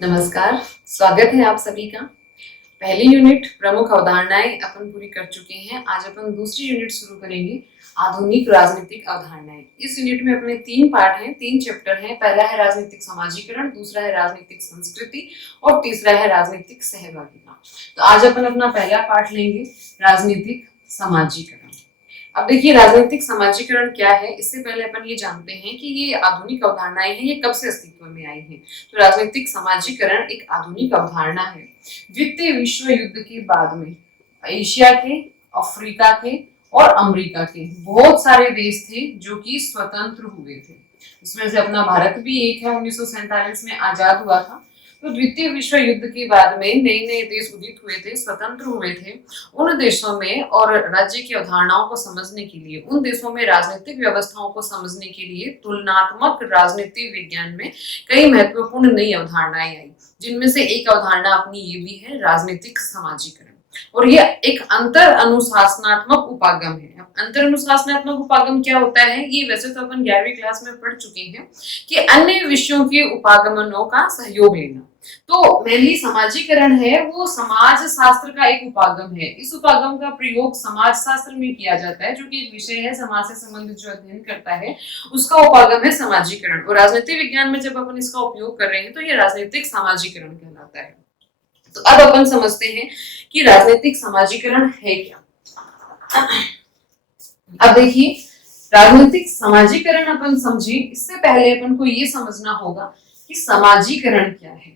नमस्कार, स्वागत है आप सभी का। पहली यूनिट प्रमुख अवधारणाएं अपन पूरी कर चुके हैं। आज अपन दूसरी यूनिट शुरू करेंगे, आधुनिक राजनीतिक अवधारणाएं। इस यूनिट में अपने 3 पार्ट हैं, 3 चैप्टर हैं। पहला है राजनीतिक समाजीकरण, दूसरा है राजनीतिक संस्कृति और तीसरा है राजनीतिक सहभागिता। तो आज अपन अपना पहला पार्ट लेंगे, राजनीतिक समाजीकरण। अब देखिए, राजनीतिक समाजीकरण क्या है, इससे पहले अपन ये जानते हैं कि ये आधुनिक अवधारणाएं हैं, ये कब से अस्तित्व में आई हैं। तो राजनीतिक समाजीकरण एक आधुनिक अवधारणा है। द्वितीय विश्व युद्ध के बाद में एशिया के, अफ्रीका के और अमेरिका के बहुत सारे देश थे जो कि स्वतंत्र हुए थे। उसमें से अपना भारत भी एक है, 1947 में आजाद हुआ था। तो द्वितीय विश्व युद्ध के बाद में नए नए देश उदित हुए थे, स्वतंत्र हुए थे। उन देशों में और राज्य की अवधारणाओं को समझने के लिए, उन देशों में राजनीतिक व्यवस्थाओं को समझने के लिए तुलनात्मक राजनीति विज्ञान में कई महत्वपूर्ण नई अवधारणाएं आई, जिनमें से एक अवधारणा अपनी ये भी है, राजनीतिक समाजीकरण। और ये एक अंतर अनुशासनात्मक उपागम है। अंतर अनुशासनात्मक उपागम क्या होता है, ये वैसे तो अपन 11वीं क्लास में पढ़ चुके हैं कि अन्य विषयों के उपागमनों का सहयोग लेना। तो मेनली समाजीकरण है वो समाज शास्त्र का एक उपागम है। इस उपागम का प्रयोग समाज शास्त्र में किया जाता है, जो कि एक विषय है, समाज से संबंधित जो अध्ययन करता है उसका उपागम है समाजीकरण। और राजनीति विज्ञान में जब अपन इसका उपयोग कर रहे हैं तो ये राजनीतिक समाजीकरण कहलाता है। तो अब अपन समझते हैं कि राजनीतिक समाजीकरण है क्या। अब देखिए, राजनीतिक समाजीकरण अपन समझे इससे पहले अपन को ये समझना होगा कि समाजीकरण क्या है।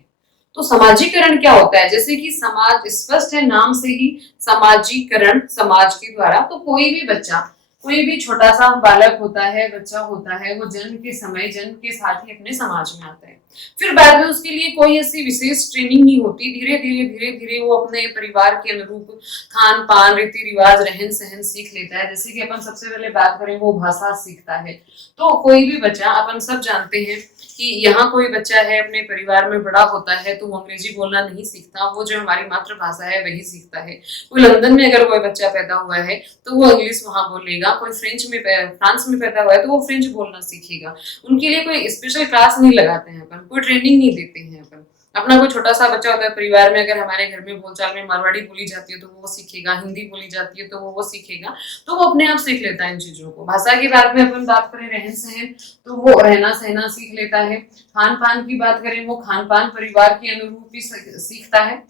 तो समाजीकरण क्या होता है, जैसे कि समाज स्पष्ट है, नाम से ही समाजीकरण, समाज के द्वारा। तो कोई भी बच्चा, कोई भी छोटा सा बालक होता है, बच्चा होता है, वो जन्म के समय, जन्म के साथ ही अपने समाज में आता है। फिर बाद में उसके लिए कोई ऐसी विशेष ट्रेनिंग नहीं होती। धीरे धीरे वो अपने परिवार के अनुरूप खान पान, रीति रिवाज, रहन सहन सीख लेता है। जैसे कि अपन सबसे पहले बात करें, वो भाषा सीखता है। तो कोई भी बच्चा, अपन सब जानते हैं कि यहाँ कोई बच्चा है, अपने परिवार में बड़ा होता है तो वो अंग्रेजी बोलना नहीं सीखता, वो जो हमारी मातृभाषा है वही सीखता है। कोई लंदन में अगर कोई बच्चा पैदा हुआ है तो वो इंग्लिश वहां बोलेगा। कोई फ्रांस में पैदा हुआ है तो वो फ्रेंच बोलना सीखेगा। उनके लिए कोई स्पेशल क्लास नहीं लगाते हैं अपन, कोई ट्रेनिंग नहीं देते हैं अपन। अपना कोई छोटा सा बच्चा होता है परिवार में, अगर हमारे घर में बोलचाल में मारवाड़ी बोली जाती है तो वो सीखेगा, हिंदी बोली जाती है तो वो सीखेगा। तो वो अपने आप सीख लेता है इन चीजों को। भाषा के बारे में अपन बात करें, रहन सहन, तो वो रहना सहना सीख लेता है। खान पान की बात करें, वो खान पान परिवार के अनुरूप ही सीखता है।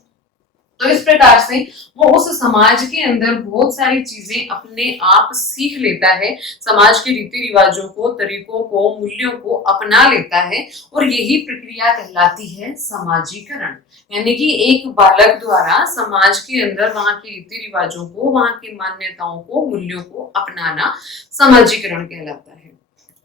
तो इस प्रकार से वो उस समाज के अंदर बहुत सारी चीजें अपने आप सीख लेता है, समाज के रीति रिवाजों को, तरीकों को, मूल्यों को अपना लेता है। और यही प्रक्रिया कहलाती है समाजीकरण। यानी कि एक बालक द्वारा समाज के अंदर वहां के रीति रिवाजों को, वहां की मान्यताओं को, मूल्यों को अपनाना समाजीकरण कहलाता है।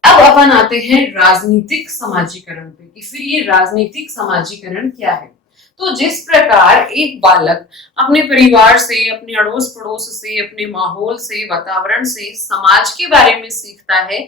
अब अपन आते हैं राजनीतिक समाजीकरण पे कि फिर ये राजनीतिक समाजीकरण क्या है। तो जिस प्रकार एक बालक अपने परिवार से, अपने अड़ोस पड़ोस से, अपने माहौल से, वातावरण से, समाज के बारे में सीखता है,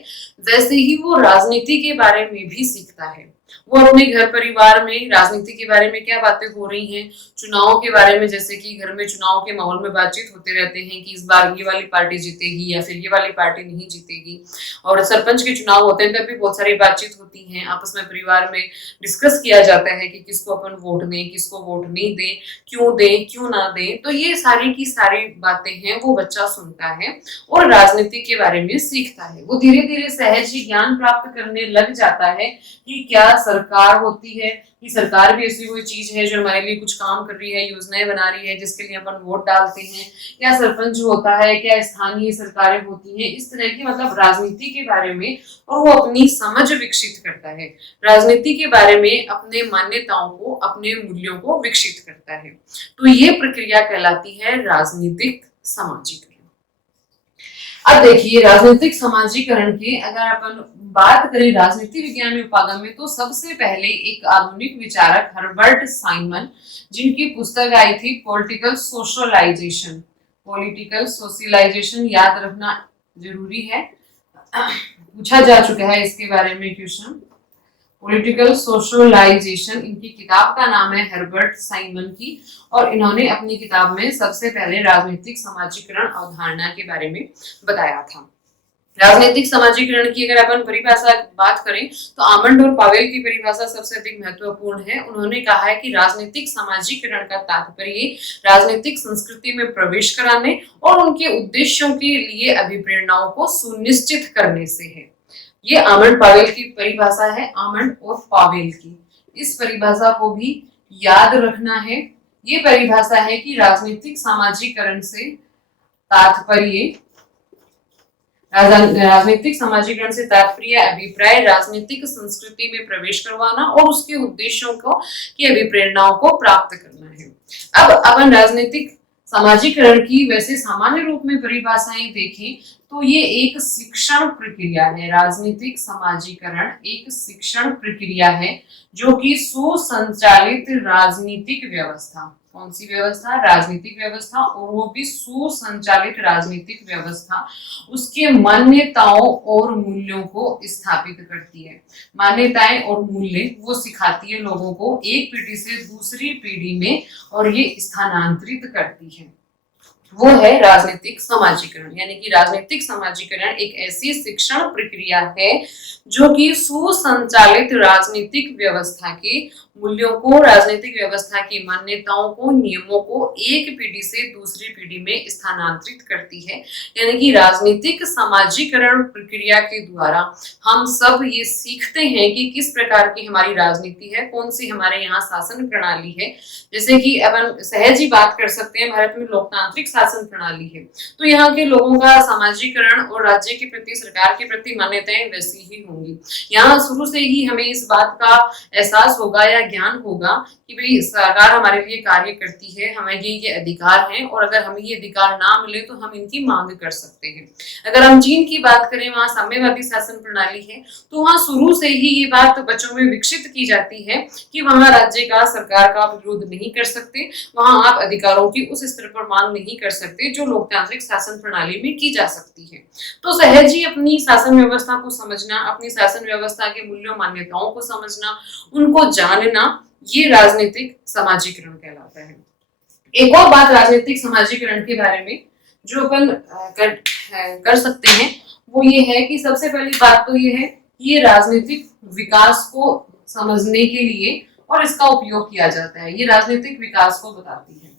वैसे ही वो राजनीति के बारे में भी सीखता है। वो अपने घर परिवार में राजनीति के बारे में क्या बातें हो रही हैं, चुनाव के बारे में, जैसे कि घर में चुनाव के माहौल में बातचीत होते रहते हैं कि इस बार ये वाली पार्टी जीतेगी या फिर ये वाली पार्टी नहीं जीतेगी। और सरपंच के चुनाव होते हैं तब भी बहुत सारी बातचीत होती है, आपस में परिवार में डिस्कस किया जाता है कि किसको अपन वोट दें, किसको वोट नहीं दें, क्यों ना दें। तो ये सारी की सारी बातें हैं, वो बच्चा सुनता है और राजनीति के बारे में सीखता है। वो धीरे धीरे सहज ही ज्ञान प्राप्त करने लग जाता है कि क्या सरकार होती है, कि सरकार भी ऐसी कोई चीज है जो हमारे लिए कुछ काम कर रही है, योजनाएं बना रही है, जिसके लिए अपन वोट डालते हैं। क्या सरपंच जो होता है, क्या स्थानीय सरकारें होती हैं, इस तरह की मतलब राजनीति के बारे में। और वो अपनी समझ विकसित करता है, राजनीति के बारे में अपने मान्यताओं को, अपने मूल्यों को विकसित करता है। तो ये प्रक्रिया कहलाती है राजनीतिक समाजीकरण। अब देखिए, राजनीतिक समाजीकरण की अगर अपन बात करें राजनीति विज्ञान में उपागम में, तो सबसे पहले एक आधुनिक विचारक हर्बर्ट साइमन, जिनकी पुस्तक आई थी पॉलिटिकल सोशलाइजेशन। पॉलिटिकल सोशलाइजेशन याद रखना जरूरी है, पूछा जा चुका है इसके बारे में क्वेश्चन। पॉलिटिकल सोशलाइजेशन, इनकी किताब का नाम है हर्बर्ट साइमन की। और इन्होंने अपनी किताब में सबसे पहले राजनीतिक समाजीकरण अवधारणा के बारे में बताया था। राजनीतिक समाजीकरण की अगर अपन परिभाषा बात करें तो आमंड और पावेल की परिभाषा सबसे अधिक महत्वपूर्ण है। उन्होंने कहा है कि राजनीतिक समाजीकरण का तात्पर्य राजनीतिक संस्कृति में प्रवेश कराने और उनके उद्देश्यों के लिए अभिप्रेरणाओं को सुनिश्चित करने से है। ये आमंड पावेल की परिभाषा है, आमंड और पावेल की। इस परिभाषा को भी याद रखना है। ये परिभाषा है कि राजनीतिक समाजीकरण से तात्पर्य राजनीतिक समाजीकरण से तात्पर्य अभिप्राय राजनीतिक संस्कृति में प्रवेश करवाना और उसके उद्देश्यों को की अभिप्रेरणाओं को प्राप्त करना है। अब अपन राजनीतिक समाजीकरण की वैसे सामान्य रूप में परिभाषाएं देखें तो ये एक शिक्षण प्रक्रिया है। राजनीतिक समाजीकरण एक शिक्षण प्रक्रिया है जो कि सुसंचालित राजनीतिक व्यवस्था, कौन सी व्यवस्था? राजनीतिक व्यवस्था, और वो भी सुसंचालित राजनीतिक व्यवस्था उसके मान्यताओं और मूल्यों को स्थापित करती है। मान्यताएं और मूल्य वो सिखाती है लोगों को एक पीढ़ी से दूसरी पीढ़ी में, और ये स्थानांतरित करती है। वो है राजनीतिक समाजीकरण। यानी कि राजनीतिक समाजीकरण एक ऐसी शिक्षण प्रक्रिया है जो कि सुसंचालित राजनीतिक व्यवस्था के मूल्यों को, राजनीतिक व्यवस्था की मान्यताओं को, नियमों को एक पीढ़ी से दूसरी पीढ़ी में स्थानांतरित करती है। यानी कि राजनीतिक समाजीकरण प्रक्रिया के द्वारा हम सब ये सीखते हैं कि किस प्रकार की हमारी राजनीति है, कौन सी हमारे यहाँ शासन प्रणाली है। जैसे कि अपन सहज ही बात कर सकते हैं, भारत में लोकतांत्रिक शासन प्रणाली है, तो यहाँ के लोगों का समाजीकरण और राज्य के प्रति, सरकार के प्रति मान्यताएं वैसी ही होंगी। यहाँ शुरू से ही हमें इस बात का एहसास होगा या ज्ञान होगा कि भाई सरकार हमारे लिए कार्य करती है, हमें ये अधिकार हैं, और अगर हमें ये अधिकार ना मिले तो हम इनकी मांग कर सकते हैं। अगर हम चीन की बात करें, वहाँ साम्यवादी शासन प्रणाली है, तो वहाँ शुरू से ही ये बात बच्चों में विकसित की जाती है कि वहाँ राज्य का, सरकार का विरोध नहीं कर सकते, वहाँ आप अधिकारों की उस स्तर पर मांग नहीं कर सकते जो लोकतांत्रिक शासन प्रणाली में की जा सकती है। तो सहज ही अपनी शासन व्यवस्था को समझना, अपनी शासन व्यवस्था के मूल्यों मान्यताओं को समझना, उनको जानना, ये राजनीतिक समाजीकरण कहलाता है। एक और बात राजनीतिक समाजीकरण के बारे में जो अपन कर सकते हैं वो ये है कि सबसे पहली बात तो ये है कि ये राजनीतिक विकास को समझने के लिए और इसका उपयोग किया जाता है। ये राजनीतिक विकास को बताती है।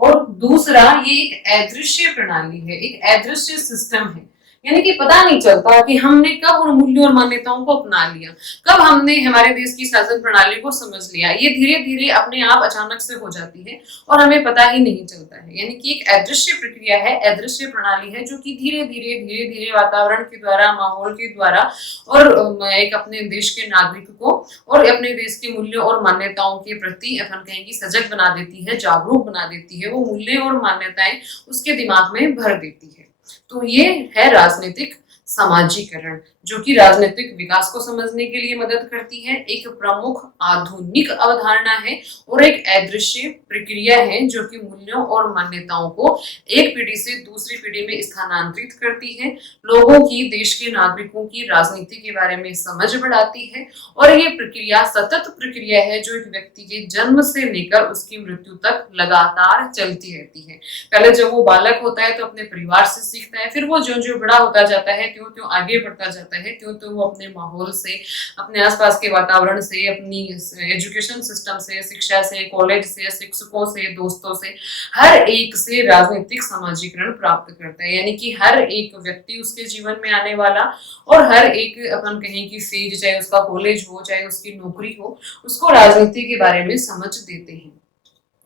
और दूसरा, ये एक अदृश्य प्रणाली है, एक अदृश्य सिस्टम है। यानी कि पता नहीं चलता कि हमने कब उन मूल्यों और मान्यताओं को अपना लिया, कब हमने हमारे देश की शासन प्रणाली को समझ लिया। ये धीरे धीरे अपने आप अचानक से हो जाती है और हमें पता ही नहीं चलता है। यानी कि एक अदृश्य प्रक्रिया है, अदृश्य प्रणाली है जो कि धीरे धीरे वातावरण के द्वारा, माहौल के द्वारा, और एक अपने देश के नागरिक को और अपने देश के मूल्यों और मान्यताओं के प्रति अपन कहेंगे सजग बना देती है, जागरूक बना देती है। वो मूल्य और मान्यताएं उसके दिमाग में भर देती है। तो ये है राजनीतिक समाजीकरण, जो कि राजनीतिक विकास को समझने के लिए मदद करती है। एक प्रमुख आधुनिक अवधारणा है और एक अदृश्य प्रक्रिया है जो कि मूल्यों और मान्यताओं को एक पीढ़ी से दूसरी पीढ़ी में स्थानांतरित करती है, लोगों की, देश के नागरिकों की राजनीति के बारे में समझ बढ़ाती है। और ये प्रक्रिया सतत प्रक्रिया है जो एक व्यक्ति के जन्म से लेकर उसकी मृत्यु तक लगातार चलती रहती है। पहले जब वो बालक होता है तो अपने परिवार से सीखता है, फिर वो जो जो बड़ा होता जाता है त्यों त्यों आगे बढ़ता जाता है, क्यों तो वो अपने माहौल से, अपने आसपास के वातावरण से, अपनी एजुकेशन सिस्टम से, शिक्षा से, कॉलेज से, शिक्षकों से, दोस्तों से, हर एक से राजनीतिक समाजीकरण प्राप्त करता है। यानी कि हर एक व्यक्ति उसके जीवन में आने वाला और हर एक अपन कहें कि फेज, चाहे उसका कॉलेज हो, चाहे उसकी नौकरी हो, उसको राजनीति के बारे में समझ देते हैं।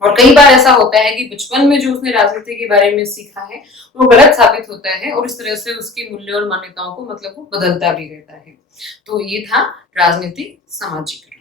और कई बार ऐसा होता है कि बचपन में जो उसने राजनीति के बारे में सीखा है वो गलत साबित होता है और इस तरह से उसके मूल्य और मान्यताओं को, मतलब, वो बदलता भी रहता है। तो ये था राजनीतिक समाजीकरण।